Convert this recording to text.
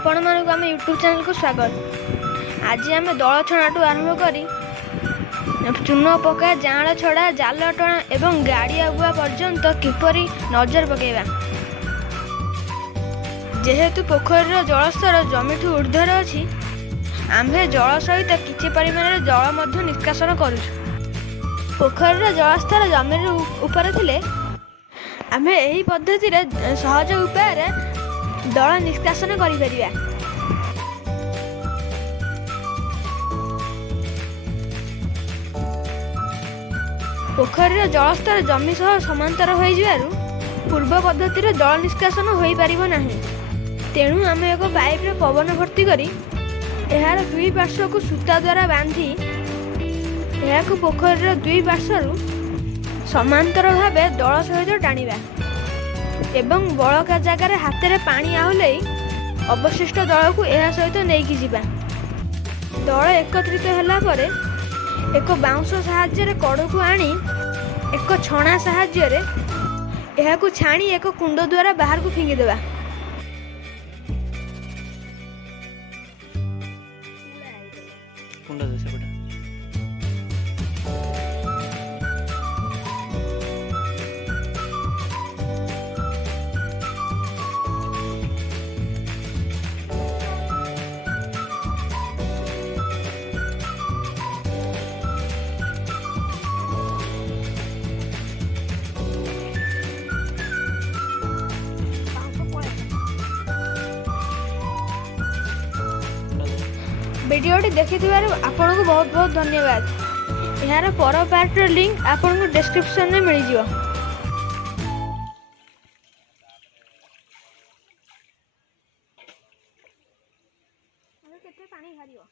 आपण मानक आम यूट्यूब चैनल को स्वागत। आज आम दल छणाटू आरंभ करी चून पका जाँल छड़ा जाल टणा एवं गाड़ी आगुआ पर्यंत किपरि नजर पकेबा। जेहेतु पोखरीर जलस्तर जमीठू ऊर्ध्वर अछि, आम्भे जल सहित किछि परिमाण जल मध्य निष्कासन करूछु। पोखरीर जलस्तर जमी ऊपर थिले आम्भे एही पद्धति रे सहज उपाय दल निष्कासन करिपरिबा। पोखरीर जलस्तर जमी सह समांतर होई जिबारु पूर्व पद्धति रे जल निष्कासन होई परिबो नाही। तेणु आम एक पाइप रे पवन भर्ती करी एहार दुई पार्श्व को सूता द्वारा बांधी एहाकु पोखरीर दुई पार्श्वरु समांतर भावे दल सहित टाणिबा एवं बड़का जगार हाथ में पानी आहुले अवशिष्ट दल को यह सहित नहीं जिबा। दल एकत्रित होला परे एक बाउंश साहाय्य कड़ को आनी एक छणा साहाय्य एहाकु छाणी एक कुंड द्वारा बाहर को फिंगी देबा। कुंड दे सेपटा वीडियोटी देखिथिबारु आपनको बहुत बहुत धन्यवाद। यार पर पार्ट लिंक आपको डिस्क्रिप्शन में मिल जिवो। केते पानी हारियो।